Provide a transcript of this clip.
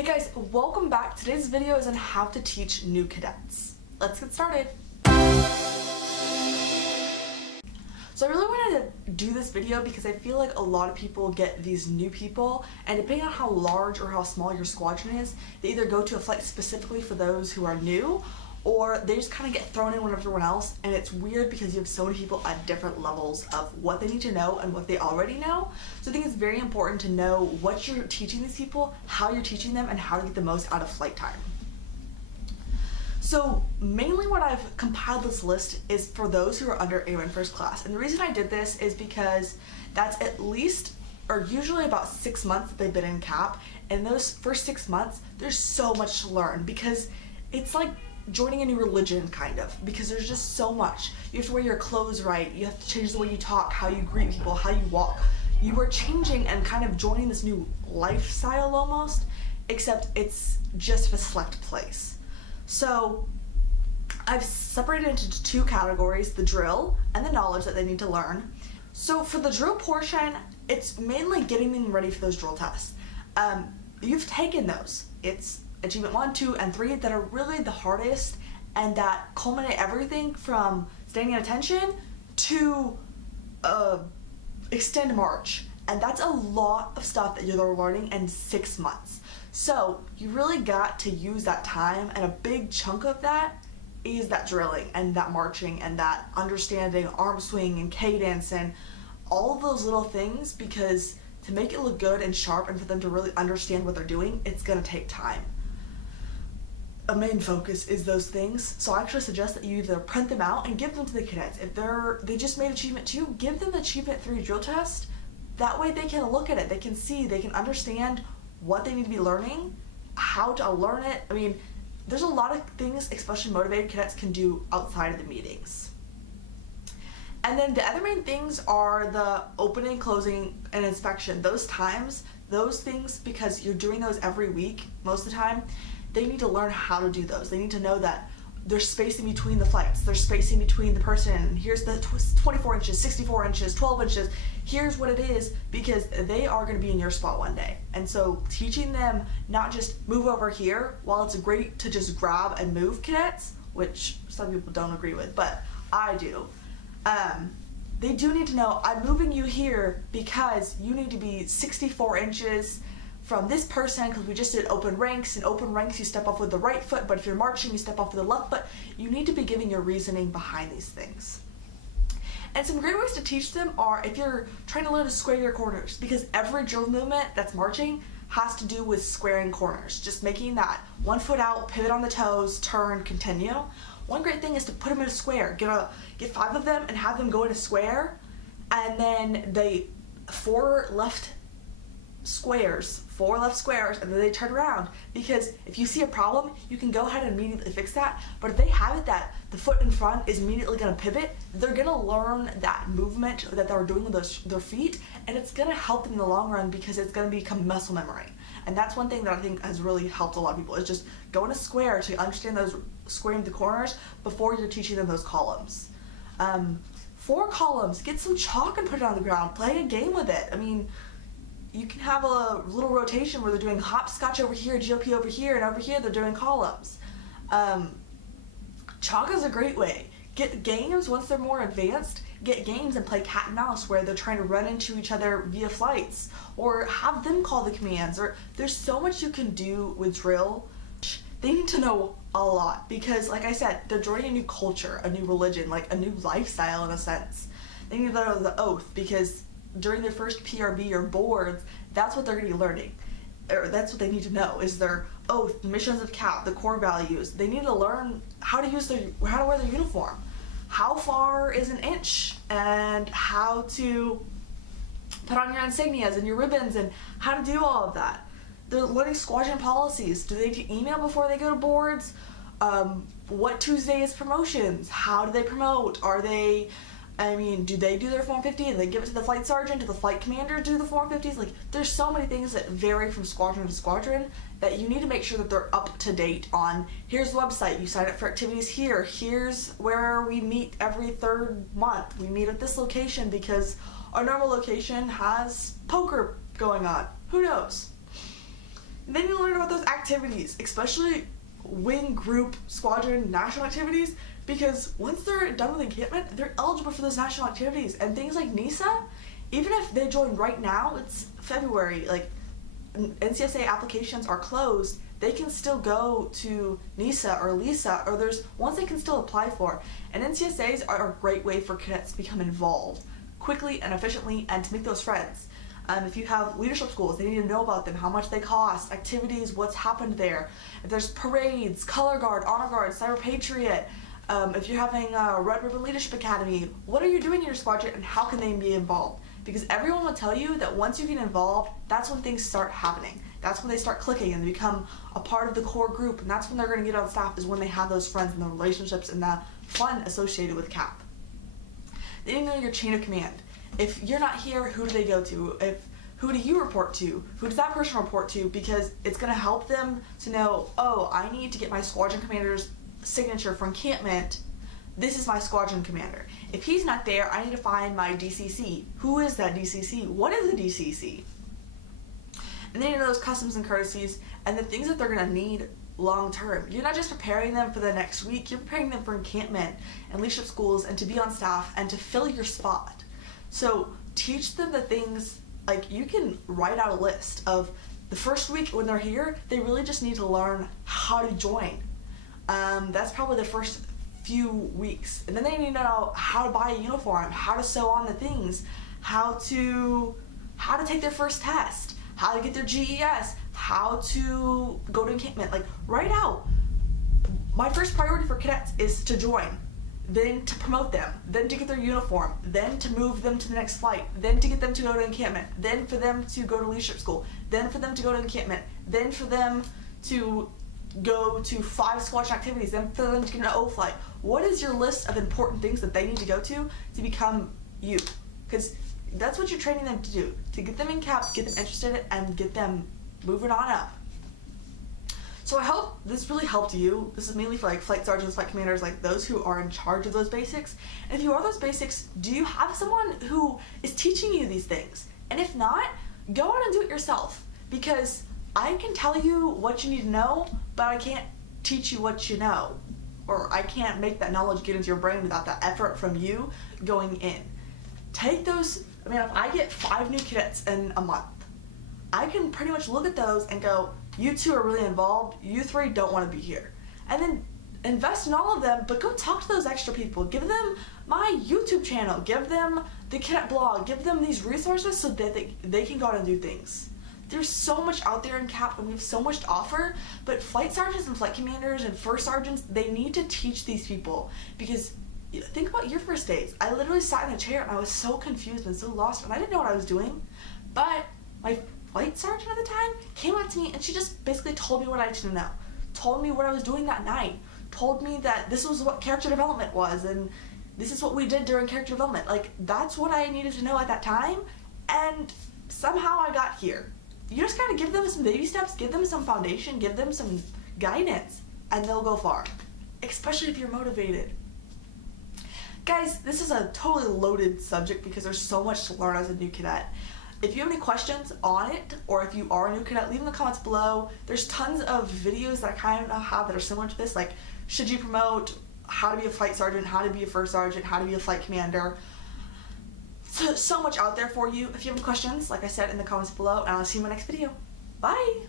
Hey guys, welcome back. Today's video is on how to teach new cadets. Let's get started. So I really wanted to do this video because I feel like a lot of people get these new people, and depending on how large or how small your squadron is, they either go to a flight specifically for those who are new, or they just kind of get thrown in with everyone else, and it's weird because you have so many people at different levels of what they need to know and what they already know. So I think it's very important to know what you're teaching these people, how you're teaching them, and how to get the most out of flight time. So mainly what I've compiled this list is for those who are under Airman First Class. And the reason I did this is because that's at least, or usually about 6 months that they've been in CAP. And those first 6 months, there's so much to learn because it's like joining a new religion, kind of, because there's just so much. You have to wear your clothes right, you have to change the way you talk, how you greet people, how you walk. You are changing and kind of joining this new lifestyle almost, except it's just a select place. So I've separated into two categories, the drill and the knowledge that they need to learn. So for the drill portion, it's mainly getting them ready for those drill tests. You've taken those. It's Achievement 1, 2, and 3 that are really the hardest and that culminate everything from standing at attention to extend march. And that's a lot of stuff that you're learning in 6 months. So you really got to use that time, and a big chunk of that is that drilling and that marching and that understanding arm swing and cadence and all of those little things, because to make it look good and sharp and for them to really understand what they're doing, it's gonna take time. A main focus is those things, so I actually suggest that you either print them out and give them to the cadets. If they just made Achievement 2, give them the Achievement 3 drill test. That way they can look at it, they can see, they can understand what they need to be learning, how to learn it. I mean, there's a lot of things especially motivated cadets can do outside of the meetings. And then the other main things are the opening, closing, and inspection. Those times, those things, because you're doing those every week most of the time, they need to learn how to do those. They need to know that there's spacing between the flights, there's spacing between the person, here's the 24 inches, 64 inches, 12 inches, here's what it is, because they are going to be in your spot one day. And so teaching them not just move over here, while it's great to just grab and move cadets, which some people don't agree with, but I do, they do need to know, I'm moving you here because you need to be 64 inches from this person, because we just did open ranks, and open ranks you step off with the right foot, but if you're marching you step off with the left foot. You need to be giving your reasoning behind these things. And some great ways to teach them are if you're trying to learn to square your corners, because every drill movement that's marching has to do with squaring corners, just making that 1 foot out, pivot on the toes, turn, continue. One great thing is to put them in a square. Get 5 of them and have them go in a square, and then four left squares, and then they turn around, because if you see a problem, you can go ahead and immediately fix that. But if they have it that the foot in front is immediately going to pivot, they're going to learn that movement that they're doing with their feet, and it's going to help them in the long run because it's going to become muscle memory. And that's one thing that I think has really helped a lot of people, is just go in a square to understand those squaring the corners before you're teaching them those columns. 4 columns, get some chalk and put it on the ground, play a game with it. I mean, you can have a little rotation where they're doing hopscotch over here, GOP over here, and over here they're doing columns. Chalk is a great way. Get games once they're more advanced. Get games and play cat and mouse where they're trying to run into each other via flights, or have them call the commands. Or there's so much you can do with drill. They need to know a lot because, like I said, they're joining a new culture, a new religion, like a new lifestyle in a sense. They need to know the oath, because during their first PRB or boards, that's what they're going to be learning. Or that's what they need to know, is their oath, the missions of CAP, the core values. They need to learn how to wear their uniform. How far is an inch, and how to put on your insignias and your ribbons, and how to do all of that. They're learning squadron policies. Do they email before they go to boards? What Tuesday is promotions? How do they promote? Do they do their Form 50 and they give it to the flight sergeant? Do the flight commander do the Form 50s? Like, there's so many things that vary from squadron to squadron that you need to make sure that they're up to date on. Here's the website, you sign up for activities here. Here's where we meet every 3rd month. We meet at this location because our normal location has poker going on. Who knows? And then you learn about those activities, especially wing, group, squadron, national activities, because once they're done with encampment, they're eligible for those national activities. And things like NISA, even if they join right now, it's February, like NCSA applications are closed, they can still go to NISA or LISA, or there's ones they can still apply for. And NCSAs are a great way for cadets to become involved quickly and efficiently and to make those friends. If you have leadership schools, they need to know about them, how much they cost, activities, what's happened there. If there's parades, color guard, honor guard, cyber patriot, if you're having a Red Ribbon Leadership Academy, what are you doing in your squadron and how can they be involved? Because everyone will tell you that once you get involved, that's when things start happening. That's when they start clicking and they become a part of the core group, and that's when they're going to get on staff, is when they have those friends and the relationships and the fun associated with CAP. They need to know your chain of command. If you're not here, who do they go to? Who do you report to? Who does that person report to? Because it's going to help them to know, oh, I need to get my squadron commander's signature for encampment. This is my squadron commander. If he's not there, I need to find my DCC. Who is that DCC? What is a DCC? And then you know those customs and courtesies and the things that they're going to need long term. You're not just preparing them for the next week, you're preparing them for encampment and leadership schools and to be on staff and to fill your spot. So teach them the things, like you can write out a list of the first week when they're here, they really just need to learn how to join. That's probably the first few weeks. And then they need to know how to buy a uniform, how to sew on the things, how to take their first test, how to get their GES, how to go to encampment. Like, write out, my first priority for cadets is to join, then to promote them, then to get their uniform, then to move them to the next flight, then to get them to go to encampment, then for them to go to leadership school, then for them to go to encampment, then for them to go to 5 squadron activities, then for them to get an O flight. What is your list of important things that they need to go to become you? Because that's what you're training them to do, to get them in CAP, get them interested, and get them moving on up. So I hope this really helped you. This is mainly for like flight sergeants, flight commanders, like those who are in charge of those basics. And if you are those basics, do you have someone who is teaching you these things? And if not, go on and do it yourself. Because I can tell you what you need to know, but I can't teach you what you know. Or I can't make that knowledge get into your brain without that effort from you going in. Take those, I mean, if I get 5 new cadets in a month, I can pretty much look at those and go, you 2 are really involved, you 3 don't want to be here. And then invest in all of them, but go talk to those extra people. Give them my YouTube channel, give them the cadet blog, give them these resources so that they can go out and do things. There's so much out there in CAP and we have so much to offer, but flight sergeants and flight commanders and first sergeants, they need to teach these people. Because think about your first days. I literally sat in a chair and I was so confused and so lost and I didn't know what I was doing. But my flight sergeant at the time came up to me and she just basically told me what I needed to know. Told me what I was doing that night. Told me that this was what character development was and this is what we did during character development. Like, that's what I needed to know at that time, and somehow I got here. You just gotta give them some baby steps, give them some foundation, give them some guidance, and they'll go far. Especially if you're motivated. Guys, this is a totally loaded subject because there's so much to learn as a new cadet. If you have any questions on it, or if you are a new cadet, leave in the comments below. There's tons of videos that I kind of have that are similar to this, like should you promote, how to be a flight sergeant, how to be a first sergeant, how to be a flight commander. So much out there for you. If you have any questions, like I said, in the comments below, and I'll see you in my next video. Bye!